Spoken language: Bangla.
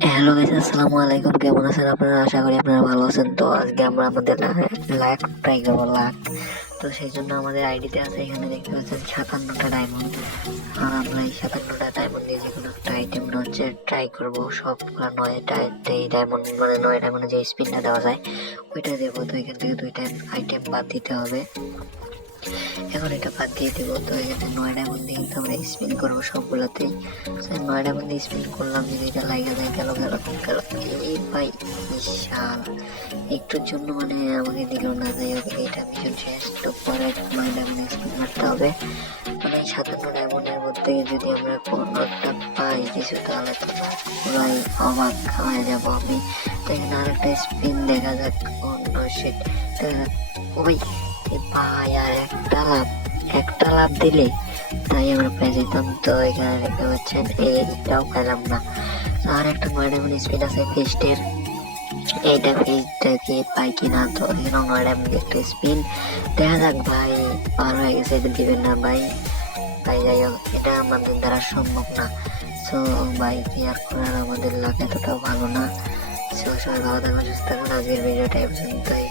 হ্যালো গাইস, আসসালামু আলাইকুম। কেমন আছেন আপনারা? আশা করি আপনারা ভালো আছেন। তো আজকে আমরা আমাদের লাক ট্রাই করবো, লাক। তো সেই জন্য আমাদের আইডিতে আছে, এখানে দেখতে পাচ্ছেন 57টা ডায়মন্ড। আর আমরা এই 57টা ডায়মন্ড দিয়ে যে কোনো একটা আইটেম হচ্ছে ট্রাই করবো। সবগুলো 9টা এই ডায়মন্ড, মানে 9 ডায়মন্ডে যে স্পিনটা দেওয়া যায় ওইটা দেবো। তো এখান থেকে 2টা আইটেম বাদ দিতে হবে। এখন এটা বাদ দিয়ে দিব। তো এখানে 9 ডায়মন্ড দিয়ে কিন্তু আমরা স্পিন করবো সবগুলোতেই। 9 ডায়মন্ড দিয়ে স্পিন করলাম, যদি এটা লাগা যায়, গেল গেল গেল। এই ভাই, বিশাল একটুর জন্য মানে আমাকে দিল না। যাই হোক, এটা মিশন শেষ। তো পরে 9 ডায়মন্ড স্পিন মারতে হবে। মানে এই 57 ডায়মন্ডের মধ্যে যদি আমরা কোনো একটা পাই কিছু, তাহলে তো পুরাই অবাক হয়ে যাবো আমি। তো এখানে আরেকটা স্পিন দেখা যাক। অন্য সেট দেখা যাক। ওই ভাই, আর একটা লাভ দিলে তাই আমরা পেয়ে যেতাম। তো এখানে দেখতে পাচ্ছেন এইটাও পেলাম না। আর একটা 9 ডায়মন্ড স্পিন আছে ফিস্টের, এইটা ফিস্টটা কি পাই কিনা। তো এখানে 9 ডায়মন্ড একটা স্পিন দেখা যাক। ভাই পার হয়ে গেছে, এটা দিবেন না ভাই। তাই যাই হোক, এটা আমাদের দ্বারা সম্ভব না। সো ভাই, কি আর করার, আমাদের লাভ এতটাও ভালো না। সো সবাই ভালো থাকবেন, সুস্থ থাকবেন। আজকের ভিডিওটা এই পর্যন্তই।